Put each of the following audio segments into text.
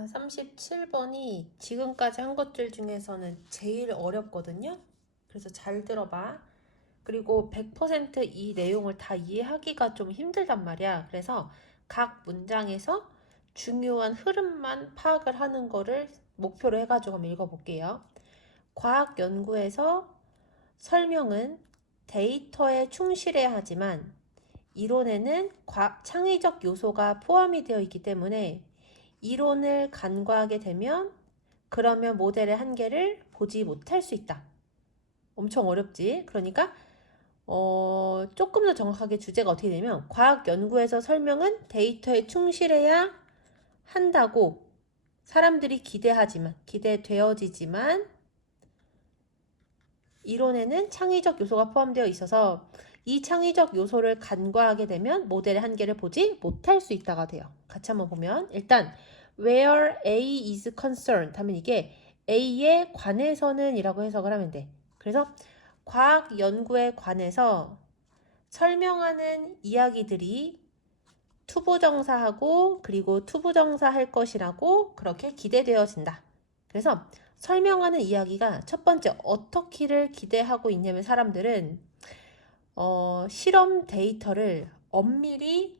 자, 37번이 지금까지 한 것들 중에서는 제일 어렵거든요. 그래서 잘 들어봐. 그리고 100%이 내용을 다 이해하기가 좀 힘들단 말이야. 그래서 각 문장에서 중요한 흐름만 파악을 하는 거를 목표로 해가지고 한번 읽어볼게요. 과학 연구에서 설명은 데이터에 충실해야 하지만 이론에는 창의적 요소가 포함이 되어 있기 때문에 이론을 간과하게 되면 그러면 모델의 한계를 보지 못할 수 있다. 엄청 어렵지? 그러니까 조금 더 정확하게 주제가 어떻게 되면 과학 연구에서 설명은 데이터에 충실해야 한다고 사람들이 기대되어지지만 이론에는 창의적 요소가 포함되어 있어서 이 창의적 요소를 간과하게 되면 모델의 한계를 보지 못할 수 있다가 돼요. 같이 한번 보면 일단 where A is concerned 하면 이게 A에 관해서는 이라고 해석을 하면 돼. 그래서 과학 연구에 관해서 설명하는 이야기들이 투부정사하고 그리고 투부정사 할 것이라고 그렇게 기대되어진다. 그래서 설명하는 이야기가 첫 번째 어떻게를 기대하고 있냐면 사람들은 실험 데이터를 엄밀히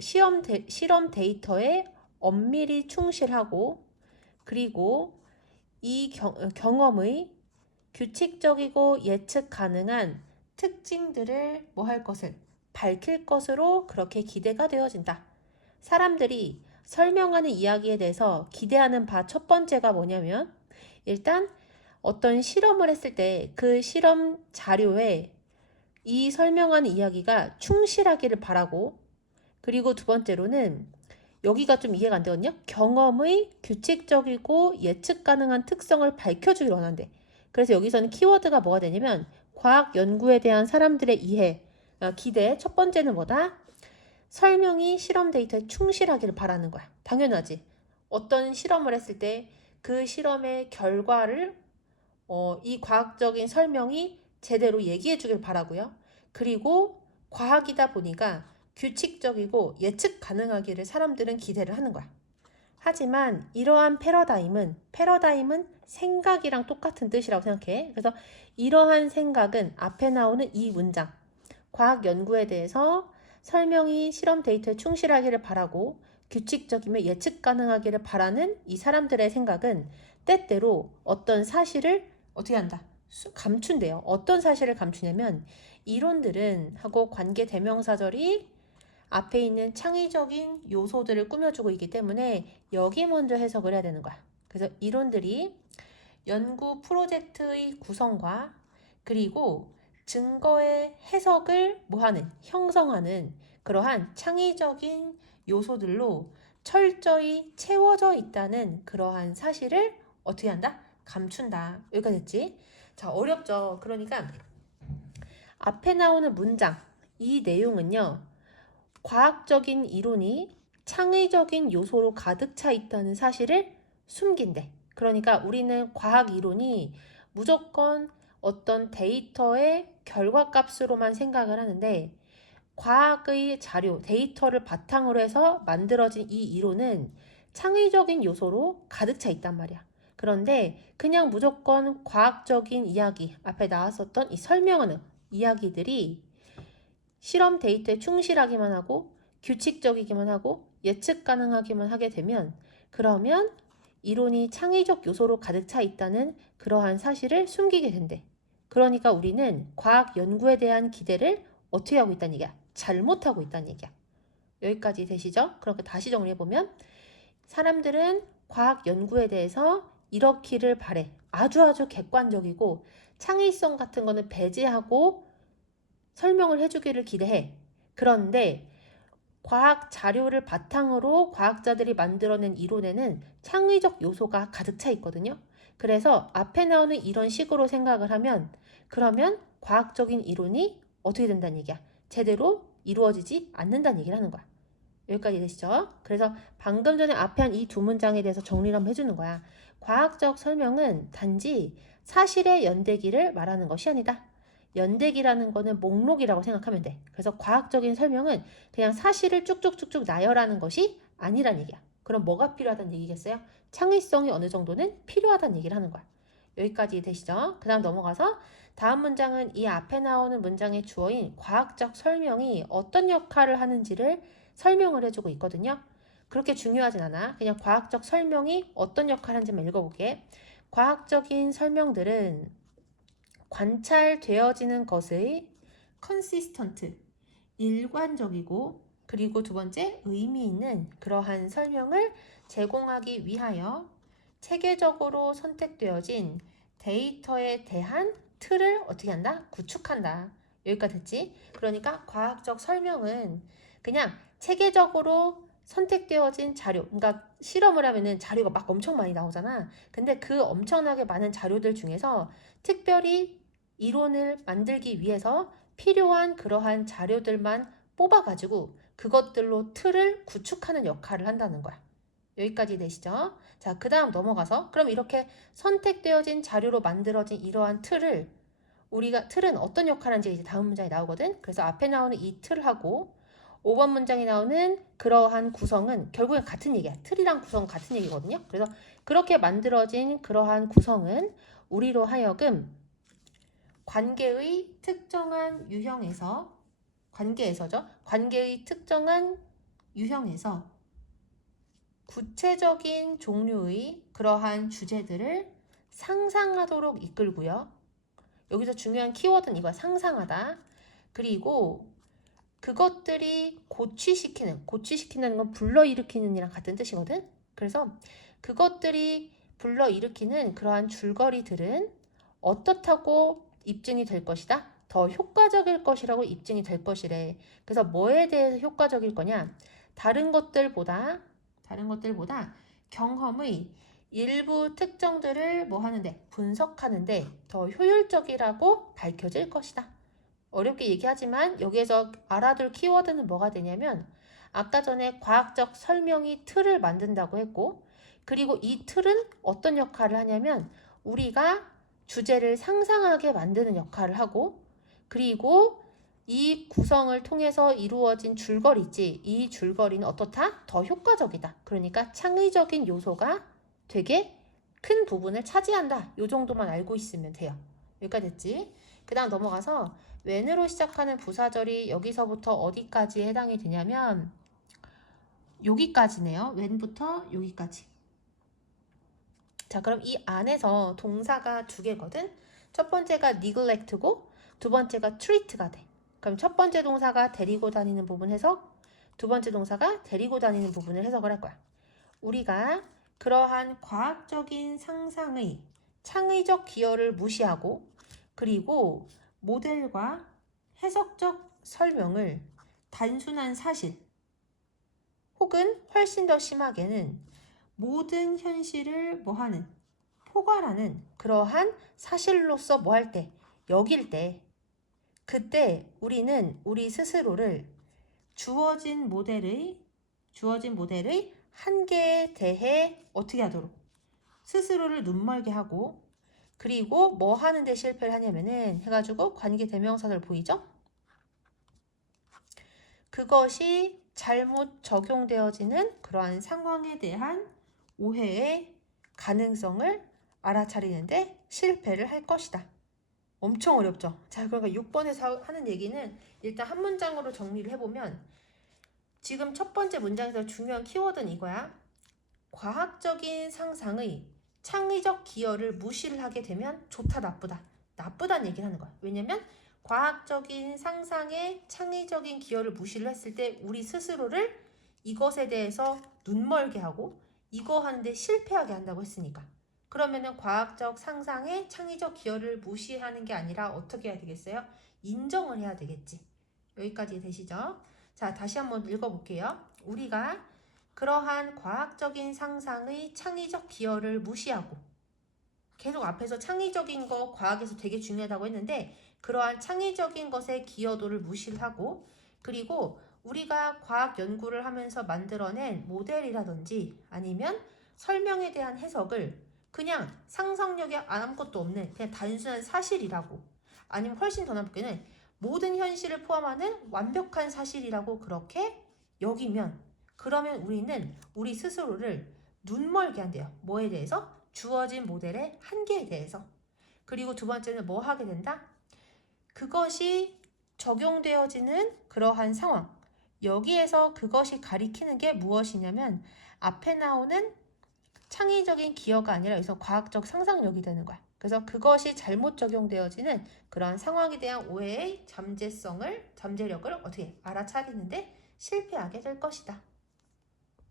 실험 데이터에 엄밀히 충실하고 그리고 이 경험의 규칙적이고 예측 가능한 특징들을 뭐 할 것을 밝힐 것으로 그렇게 기대가 되어진다. 사람들이 설명하는 이야기에 대해서 기대하는 바 첫 번째가 뭐냐면 일단 어떤 실험을 했을 때 그 실험 자료에 이 설명하는 이야기가 충실하기를 바라고 그리고 두 번째로는 여기가 좀 이해가 안 되거든요. 경험의 규칙적이고 예측 가능한 특성을 밝혀주길 원한대. 그래서 여기서는 키워드가 뭐가 되냐면 과학 연구에 대한 사람들의 이해, 기대. 첫 번째는 뭐다? 설명이 실험 데이터에 충실하기를 바라는 거야. 당연하지. 어떤 실험을 했을 때 그 실험의 결과를 이 과학적인 설명이 제대로 얘기해 주길 바라고요. 그리고 과학이다 보니까 규칙적이고 예측 가능하기를 사람들은 기대를 하는 거야. 하지만 이러한 패러다임은 생각이랑 똑같은 뜻이라고 생각해. 그래서 이러한 생각은 앞에 나오는 이 문장 과학 연구에 대해서 설명이 실험 데이터에 충실하기를 바라고 규칙적이며 예측 가능하기를 바라는 이 사람들의 생각은 때때로 어떤 사실을 어떻게 한다? 감춘대요. 어떤 사실을 감추냐면 이론들은 하고 관계 대명사절이 앞에 있는 창의적인 요소들을 꾸며주고 있기 때문에 여기 먼저 해석을 해야 되는 거야. 그래서 이론들이 연구 프로젝트의 구성과 그리고 증거의 해석을 뭐하는, 형성하는 그러한 창의적인 요소들로 철저히 채워져 있다는 그러한 사실을 어떻게 한다? 감춘다. 여기까지 됐지? 자, 어렵죠? 그러니까 앞에 나오는 문장, 이 내용은요, 과학적인 이론이 창의적인 요소로 가득 차 있다는 사실을 숨긴대. 그러니까 우리는 과학 이론이 무조건 어떤 데이터의 결과값으로만 생각을 하는데 과학의 자료, 데이터를 바탕으로 해서 만들어진 이 이론은 창의적인 요소로 가득 차 있단 말이야. 그런데 그냥 무조건 과학적인 이야기, 앞에 나왔었던 이 설명하는 이야기들이 실험 데이터에 충실하기만 하고 규칙적이기만 하고 예측 가능하기만 하게 되면 그러면 이론이 창의적 요소로 가득 차 있다는 그러한 사실을 숨기게 된대. 그러니까 우리는 과학 연구에 대한 기대를 어떻게 하고 있다는 얘기야? 잘못하고 있다는 얘기야. 여기까지 되시죠? 그렇게 다시 정리해보면 사람들은 과학 연구에 대해서 이렇기를 바래. 아주 객관적이고 창의성 같은 거는 배제하고 설명을 해주기를 기대해. 그런데 과학 자료를 바탕으로 과학자들이 만들어낸 이론에는 창의적 요소가 가득 차 있거든요. 그래서 앞에 나오는 이런 식으로 생각을 하면 그러면 과학적인 이론이 어떻게 된다는 얘기야? 제대로 이루어지지 않는다는 얘기를 하는 거야. 여기까지 되시죠? 그래서 방금 전에 앞에 한 이 두 문장에 대해서 정리를 한번 해주는 거야. 과학적 설명은 단지 사실의 연대기를 말하는 것이 아니다. 연대기라는 거는 목록이라고 생각하면 돼. 그래서 과학적인 설명은 그냥 사실을 쭉쭉쭉쭉 나열하는 것이 아니란 얘기야. 그럼 뭐가 필요하다는 얘기겠어요? 창의성이 어느 정도는 필요하다는 얘기를 하는 거야. 여기까지 되시죠? 그 다음 넘어가서 다음 문장은 이 앞에 나오는 문장의 주어인 과학적 설명이 어떤 역할을 하는지를 설명을 해주고 있거든요. 그렇게 중요하진 않아. 그냥 과학적 설명이 어떤 역할을 하는지만 읽어볼게. 과학적인 설명들은 관찰되어지는 것의 consistent, 일관적이고 그리고 두 번째 의미 있는 그러한 설명을 제공하기 위하여 체계적으로 선택되어진 데이터에 대한 틀을 어떻게 한다? 구축한다. 여기까지 됐지? 그러니까 과학적 설명은 그냥 체계적으로 선택되어진 자료, 그러니까 실험을 하면은 자료가 막 엄청 많이 나오잖아. 근데 그 엄청나게 많은 자료들 중에서 특별히 이론을 만들기 위해서 필요한 그러한 자료들만 뽑아가지고 그것들로 틀을 구축하는 역할을 한다는 거야. 여기까지 되시죠? 자, 그 다음 넘어가서 그럼 이렇게 선택되어진 자료로 만들어진 이러한 틀을 우리가 틀은 어떤 역할을 하는지 이제 다음 문장에 나오거든. 그래서 앞에 나오는 이 틀하고 5번 문장에 나오는 그러한 구성은 결국엔 같은 얘기야. 틀이랑 구성은 같은 얘기거든요. 그래서 그렇게 만들어진 그러한 구성은 우리로 하여금 관계의 특정한 유형에서 관계의 특정한 유형에서 구체적인 종류의 그러한 주제들을 상상하도록 이끌고요. 여기서 중요한 키워드는 이거야. 상상하다. 그리고 그것들이 고취시키는 건 불러일으키는 이랑 같은 뜻이거든. 그래서 그것들이 불러일으키는 그러한 줄거리들은 어떻다고 입증이 될 것이다. 더 효과적일 것이라고 입증이 될 것이래. 그래서 뭐에 대해서 효과적일 거냐? 다른 것들보다 경험의 일부 특정들을 뭐 하는데 분석하는데 더 효율적이라고 밝혀질 것이다. 어렵게 얘기하지만 여기에서 알아둘 키워드는 뭐가 되냐면 아까 전에 과학적 설명이 틀을 만든다고 했고 그리고 이 틀은 어떤 역할을 하냐면 우리가 주제를 상상하게 만드는 역할을 하고 그리고 이 구성을 통해서 이루어진 줄거리지 이 줄거리는 어떻다? 더 효과적이다. 그러니까 창의적인 요소가 되게 큰 부분을 차지한다. 이 정도만 알고 있으면 돼요. 여기까지 됐지? 그 다음 넘어가서 when으로 시작하는 부사절이 여기서부터 어디까지 해당이 되냐면 여기까지네요. when부터 여기까지. 자, 그럼 이 안에서 동사가 두 개거든. 첫 번째가 neglect고 두 번째가 treat가 돼. 그럼 첫 번째 동사가 데리고 다니는 부분 해석, 두 번째 동사가 데리고 다니는 부분을 해석을 할 거야. 우리가 그러한 과학적인 상상의 창의적 기여를 무시하고 그리고 모델과 해석적 설명을 단순한 사실 혹은 훨씬 더 심하게는 모든 현실을 뭐하는 포괄하는 그러한 사실로서 뭐 할 때 여길 때 그때 우리는 우리 스스로를 주어진 모델의 한계에 대해 어떻게 하도록 스스로를 눈멀게 하고 그리고 뭐 하는데 실패를 하냐면은 해가지고 관계 대명사들 보이죠? 그것이 잘못 적용되어지는 그러한 상황에 대한 오해의 가능성을 알아차리는데 실패를 할 것이다. 엄청 어렵죠? 자, 그러니까 6번에서 하는 얘기는 일단 한 문장으로 정리를 해보면 지금 첫 번째 문장에서 중요한 키워드는 이거야. 과학적인 상상의 창의적 기여를 무시를 하게 되면 좋다, 나쁘다. 나쁘다는 얘기를 하는 거야. 왜냐면 과학적인 상상의 창의적인 기여를 무시를 했을 때 우리 스스로를 이것에 대해서 눈멀게 하고 이거 하는데 실패하게 한다고 했으니까. 그러면은 과학적 상상의 창의적 기여를 무시하는 게 아니라 어떻게 해야 되겠어요? 인정을 해야 되겠지. 여기까지 되시죠? 자, 다시 한번 읽어볼게요. 우리가 그러한 과학적인 상상의 창의적 기여를 무시하고 계속 앞에서 창의적인 거 과학에서 되게 중요하다고 했는데 그러한 창의적인 것의 기여도를 무시를 하고 그리고 우리가 과학 연구를 하면서 만들어낸 모델이라든지 아니면 설명에 대한 해석을 그냥 상상력이 아무것도 없는 그냥 단순한 사실이라고 아니면 훨씬 더 나쁘게는 모든 현실을 포함하는 완벽한 사실이라고 그렇게 여기면 그러면 우리는 우리 스스로를 눈멀게 한대요. 뭐에 대해서? 주어진 모델의 한계에 대해서. 그리고 두 번째는 뭐 하게 된다? 그것이 적용되어지는 그러한 상황. 여기에서 그것이 가리키는 게 무엇이냐면 앞에 나오는 창의적인 기여가 아니라 여기서 과학적 상상력이 되는 거야. 그래서 그것이 잘못 적용되어지는 그러한 상황에 대한 오해의 잠재력을 어떻게 알아차리는데 실패하게 될 것이다.